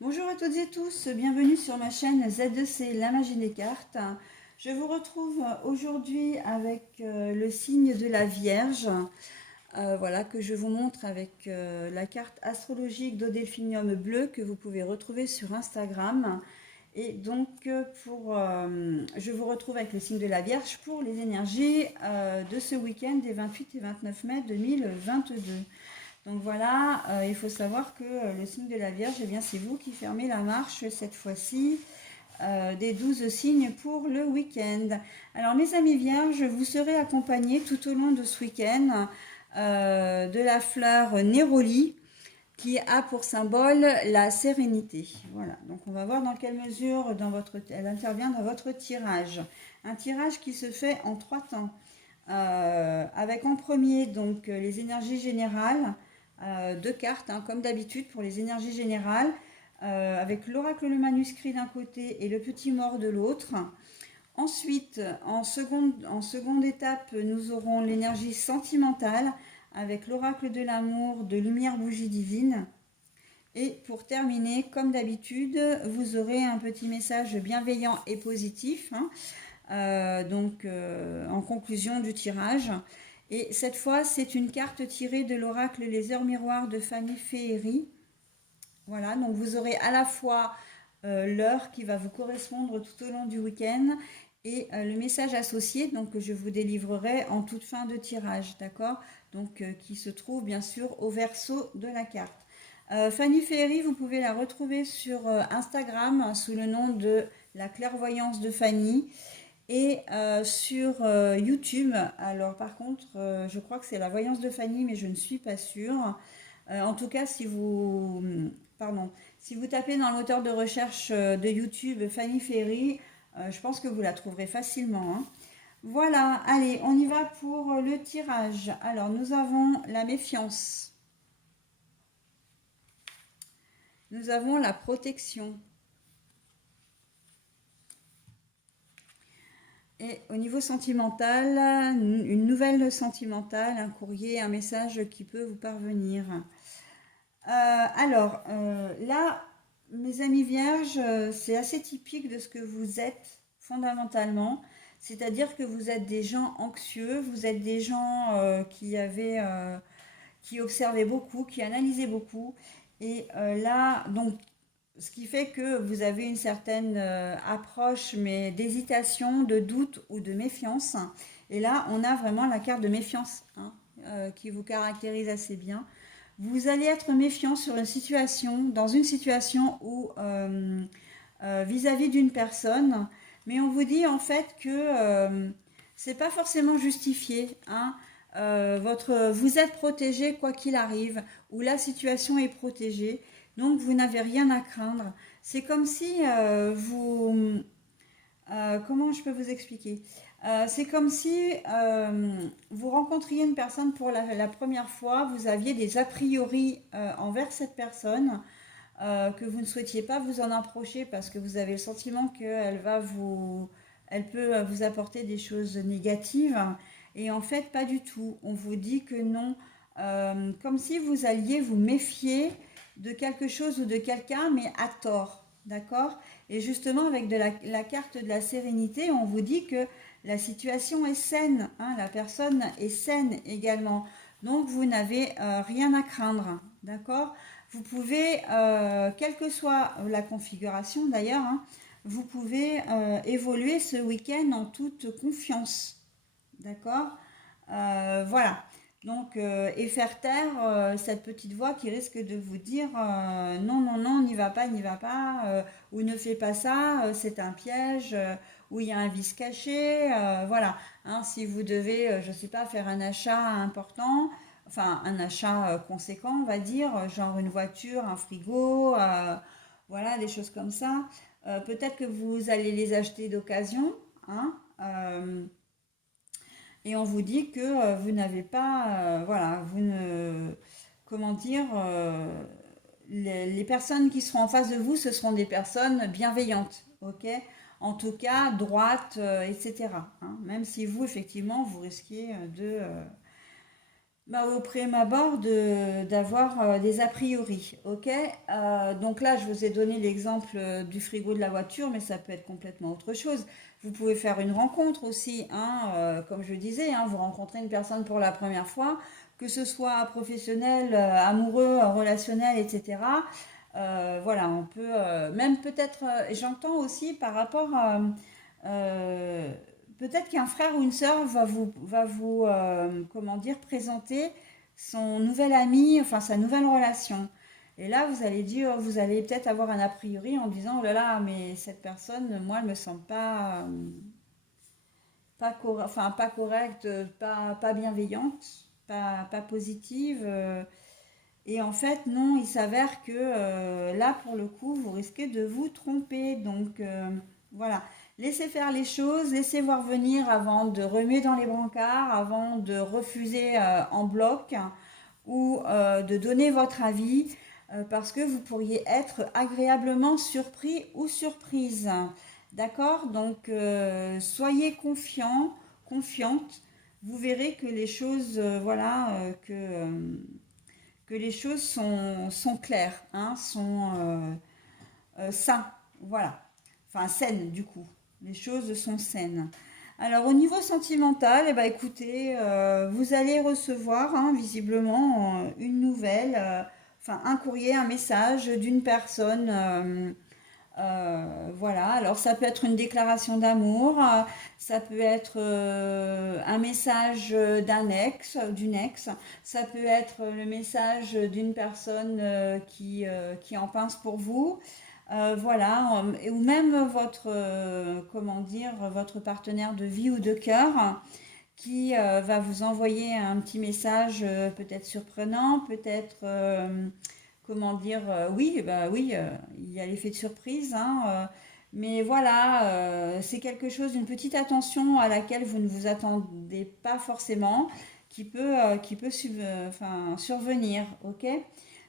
Bonjour à toutes et tous, bienvenue sur ma chaîne Z2C, la magie des cartes. Je vous retrouve aujourd'hui avec le signe de la Vierge, voilà, que je vous montre avec la carte astrologique d'Odelphinium bleu que vous pouvez retrouver sur Instagram. Et donc, je vous retrouve avec le signe de la Vierge pour les énergies de ce week-end des 28 et 29 mai 2022. Donc voilà, il faut savoir que le signe de la Vierge, eh bien, c'est vous qui fermez la marche cette fois-ci des 12 signes pour le week-end. Alors mes amis Vierges, vous serez accompagnés tout au long de ce week-end de la fleur Néroli qui a pour symbole la sérénité. Voilà, donc on va voir dans quelle mesure elle intervient dans votre tirage. Un tirage qui se fait en 3 temps. Avec en premier donc les énergies générales, 2 cartes, hein, comme d'habitude pour les énergies générales, avec l'oracle le manuscrit d'un côté et le petit mort de l'autre. Ensuite, en seconde étape, nous aurons l'énergie sentimentale avec l'oracle de l'amour de lumière bougie divine. Et pour terminer, comme d'habitude, vous aurez un petit message bienveillant et positif, hein, en conclusion du tirage. Et cette fois, c'est une carte tirée de l'oracle Les Heures Miroirs de Fanny Féery. Voilà, donc vous aurez à la fois l'heure qui va vous correspondre tout au long du week-end et le message associé donc, que je vous délivrerai en toute fin de tirage, d'accord, donc qui se trouve bien sûr au verso de la carte. Fanny Féery, vous pouvez la retrouver sur Instagram sous le nom de la clairvoyance de Fanny et sur YouTube. Alors par contre, je crois que c'est la voyance de Fanny, mais je ne suis pas sûre. En tout cas, si vous tapez dans le moteur de recherche de YouTube Fanny Ferry, je pense que vous la trouverez facilement, hein. Voilà, allez, on y va pour le tirage. Alors, nous avons la méfiance. Nous avons la protection. Et au niveau sentimental, une nouvelle sentimentale, un courrier, un message qui peut vous parvenir. Là, mes amis vierges, c'est assez typique de ce que vous êtes fondamentalement. C'est-à-dire que vous êtes des gens anxieux, vous êtes des gens qui observaient beaucoup, qui analysaient beaucoup. Et là, donc, ce qui fait que vous avez une certaine approche, mais d'hésitation, de doute ou de méfiance. Et là, on a vraiment la carte de méfiance, hein, qui vous caractérise assez bien. Vous allez être méfiant sur une situation, dans une situation où vis-à-vis d'une personne, mais on vous dit en fait que c'est pas forcément justifié, hein. Vous êtes protégé quoi qu'il arrive, ou la situation est protégée, donc vous n'avez rien à craindre. C'est comme si comment je peux vous expliquer? C'est comme si vous rencontriez une personne pour la première fois, vous aviez des a priori envers cette personne, que vous ne souhaitiez pas vous en approcher parce que vous avez le sentiment elle peut vous apporter des choses négatives. Et en fait, pas du tout. On vous dit que non. Comme si vous alliez vous méfier de quelque chose ou de quelqu'un, mais à tort. D'accord? Et justement, avec la carte de la sérénité, on vous dit que la situation est saine, hein, la personne est saine également. Donc, vous n'avez rien à craindre. D'accord? Vous pouvez, quelle que soit la configuration d'ailleurs, hein, vous pouvez évoluer ce week-end en toute confiance. D'accord? Voilà. Donc, et faire taire cette petite voix qui risque de vous dire non, non, non, n'y va pas, ou ne fais pas ça, c'est un piège, ou il y a un vice caché, voilà. Hein, si vous devez, je ne sais pas, faire un achat important, enfin un achat conséquent, on va dire, genre une voiture, un frigo, voilà, des choses comme ça. Peut-être que vous allez les acheter d'occasion, hein, et on vous dit que vous n'avez pas, voilà, vous ne, comment dire, les personnes qui seront en face de vous, ce seront des personnes bienveillantes, ok? En tout cas, droites, etc., hein. Même si vous, effectivement, vous risquez Bah, au prime abord d'avoir des a priori, ok? Donc là, je vous ai donné l'exemple du frigo de la voiture, mais ça peut être complètement autre chose. Vous pouvez faire une rencontre aussi, hein, comme je disais, hein, vous rencontrez une personne pour la première fois, que ce soit professionnel, amoureux, relationnel, etc. Voilà, on peut même peut-être, j'entends aussi par rapport à euh, peut-être qu'un frère ou une sœur va vous comment dire, présenter son nouvel ami, enfin sa nouvelle relation. Et là, vous allez dire, vous allez peut-être avoir un a priori en disant, oh là là, mais cette personne, moi, elle me semble enfin, pas correcte, pas bienveillante, pas positive. Et en fait, non, il s'avère que là, pour le coup, vous risquez de vous tromper. Donc, voilà. Laissez faire les choses, laissez voir venir avant de remuer dans les brancards, avant de refuser en bloc ou de donner votre avis, parce que vous pourriez être agréablement surpris ou surprise. D'accord? Donc, soyez confiant, confiante. Vous verrez que les choses, voilà, que les choses sont claires, hein, sont saines, voilà. Enfin, saines du coup. Les choses sont saines. Alors au niveau sentimental, eh ben, écoutez, vous allez recevoir hein, visiblement une nouvelle, enfin un courrier, un message d'une personne voilà, alors ça peut être une déclaration d'amour, ça peut être un message d'un ex, d'une ex, ça peut être le message d'une personne qui en pince pour vous, voilà, ou même votre, comment dire, votre partenaire de vie ou de cœur qui va vous envoyer un petit message peut-être surprenant, peut-être comment dire, oui, bah oui, il y a l'effet de surprise, hein, mais voilà, c'est quelque chose, une petite attention à laquelle vous ne vous attendez pas forcément, qui peut enfin, survenir, ok?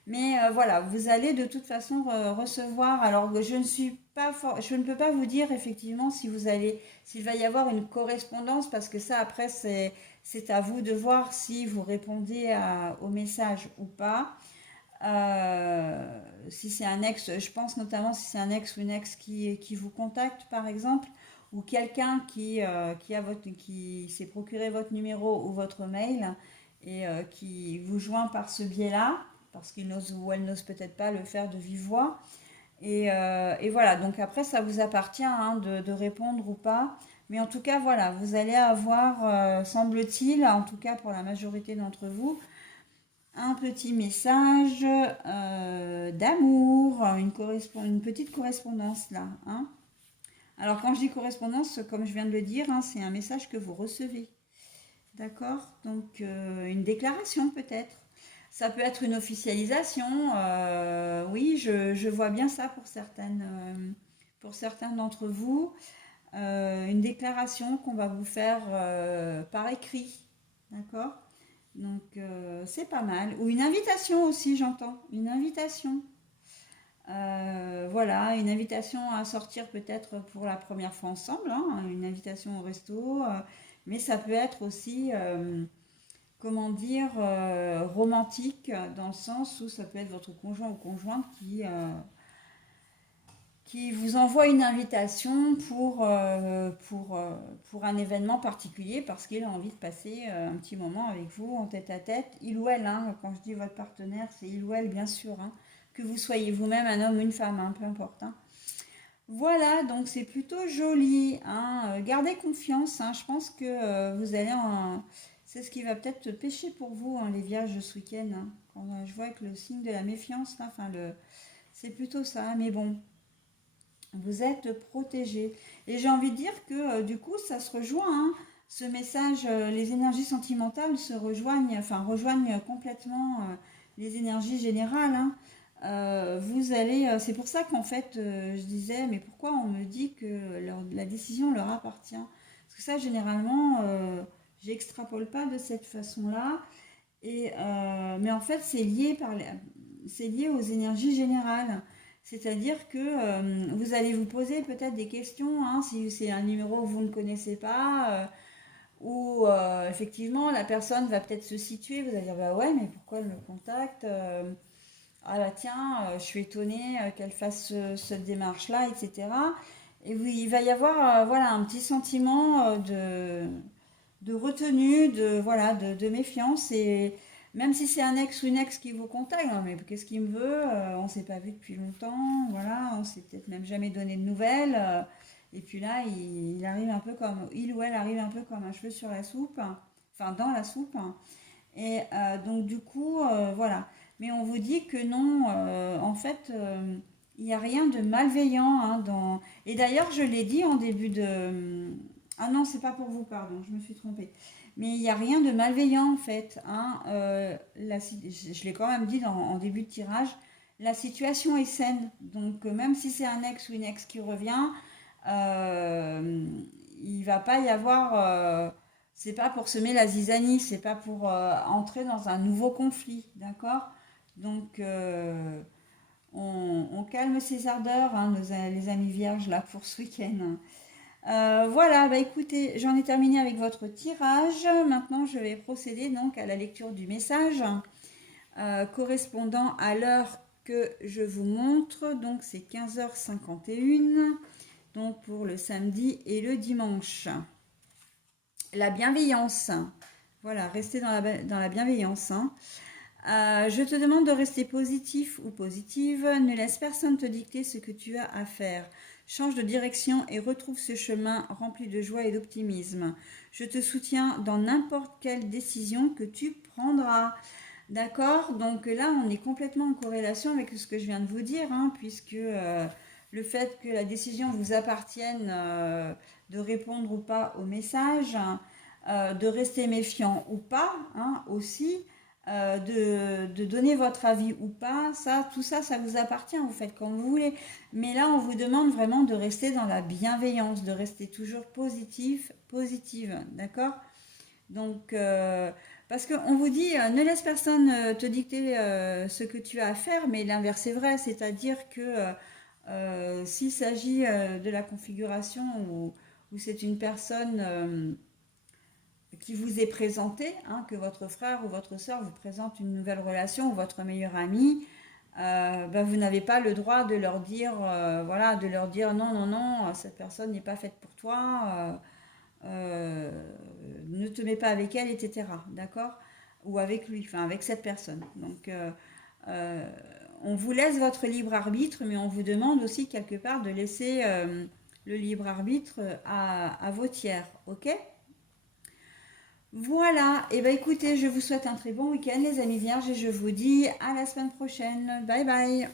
Mais voilà, vous allez de toute façon recevoir. Alors je ne suis pas je ne peux pas vous dire effectivement si vous allez, s'il va y avoir une correspondance, parce que ça après c'est à vous de voir si vous répondez au message ou pas. Si c'est un ex, je pense notamment si c'est un ex ou une ex qui vous contacte par exemple, ou quelqu'un qui s'est procuré votre numéro ou votre mail et qui vous joint par ce biais-là, parce qu'il n'ose ou elle n'ose peut-être pas le faire de vive voix. Et voilà, donc après ça vous appartient hein, de répondre ou pas. Mais en tout cas, voilà, vous allez avoir, semble-t-il, en tout cas pour la majorité d'entre vous, un petit message d'amour, une petite correspondance là. Hein. Alors quand je dis correspondance, comme je viens de le dire, hein, c'est un message que vous recevez. D'accord? Donc une déclaration peut-être. Ça peut être une officialisation. Oui, je vois bien ça pour certains d'entre vous. Une déclaration qu'on va vous faire par écrit. D'accord? Donc c'est pas mal. Ou une invitation aussi, j'entends. Une invitation. Voilà, une invitation à sortir peut-être pour la première fois ensemble, hein, une invitation au resto, mais ça peut être aussi, comment dire, romantique dans le sens où ça peut être votre conjoint ou conjointe qui vous envoie une invitation pour un événement particulier parce qu'il a envie de passer un petit moment avec vous en tête à tête, il ou elle, hein, quand je dis votre partenaire, c'est il ou elle bien sûr, hein, que vous soyez vous-même un homme ou une femme, hein, peu importe. Hein. Voilà, donc c'est plutôt joli. Hein. Gardez confiance, hein, je pense que vous allez en... C'est ce qui va peut-être pêcher pour vous, hein, les vierges ce week-end. Hein. Quand je vois que le signe de la méfiance, là, enfin, c'est plutôt ça, mais bon, vous êtes protégé. Et j'ai envie de dire que du coup, ça se rejoint. Hein. Ce message, les énergies sentimentales se rejoignent, enfin rejoignent complètement les énergies générales. Hein. Vous allez, c'est pour ça qu'en fait, je disais, mais pourquoi on me dit que la décision leur appartient? Parce que ça, généralement, j'extrapole pas de cette façon-là. Mais en fait, c'est lié aux énergies générales. C'est-à-dire que vous allez vous poser peut-être des questions, hein, si c'est un numéro que vous ne connaissez pas, où effectivement la personne va peut-être se situer, vous allez dire bah ouais mais pourquoi elle me contacte ah bah tiens je suis étonnée qu'elle fasse cette démarche-là, etc. Et oui, il va y avoir voilà un petit sentiment de retenue, de voilà, de méfiance. Et même si c'est un ex ou une ex qui vous contacte, non, mais qu'est-ce qu'il me veut? On s'est pas vu depuis longtemps, voilà, on s'est peut-être même jamais donné de nouvelles. Et puis là, il arrive un peu comme, il ou elle arrive un peu comme un cheveu sur la soupe, hein, enfin dans la soupe, hein. Et donc du coup, voilà. Mais on vous dit que non, en fait, il n'y a rien de malveillant hein, dans... Et d'ailleurs, je l'ai dit en début de... Ah non, c'est pas pour vous, pardon, je me suis trompée. Mais il n'y a rien de malveillant en fait, hein. Je l'ai quand même dit en début de tirage, la situation est saine. Donc même si c'est un ex ou une ex qui revient, euh, il va pas y avoir... c'est pas pour semer la zizanie, c'est pas pour entrer dans un nouveau conflit, d'accord? Donc on calme ses ardeurs, hein, les amis vierges là pour ce week-end. Voilà, bah écoutez, j'en ai terminé avec votre tirage. Maintenant, je vais procéder donc à la lecture du message correspondant à l'heure que je vous montre. Donc, c'est 15h51, donc pour le samedi et le dimanche. La bienveillance. Voilà, restez dans la bienveillance, hein. Je te demande de rester positif ou positive. Ne laisse personne te dicter ce que tu as à faire. Change de direction et retrouve ce chemin rempli de joie et d'optimisme. Je te soutiens dans n'importe quelle décision que tu prendras. D'accord? Donc là, on est complètement en corrélation avec ce que je viens de vous dire, hein, puisque le fait que la décision vous appartienne de répondre ou pas au message, de rester méfiant ou pas, hein, aussi, de donner votre avis ou pas, ça, tout ça, ça vous appartient, vous faites comme vous voulez. Mais là, on vous demande vraiment de rester dans la bienveillance, de rester toujours positif, positive, d'accord? Donc, parce qu'on vous dit, ne laisse personne te dicter ce que tu as à faire, mais l'inverse est vrai, c'est-à-dire que s'il s'agit de la configuration où c'est une personne qui vous est présentée, hein, que votre frère ou votre soeur vous présente une nouvelle relation ou votre meilleur ami, ben, vous n'avez pas le droit de leur dire, voilà, de leur dire non, non, non, cette personne n'est pas faite pour toi. Ne te mets pas avec elle, etc. D'accord? Ou avec lui, enfin avec cette personne. Donc, euh, on vous laisse votre libre arbitre, mais on vous demande aussi quelque part de laisser le libre arbitre à vos tiers. Ok? Voilà. Et ben écoutez, je vous souhaite un très bon week-end, les amis vierges, et je vous dis à la semaine prochaine. Bye bye.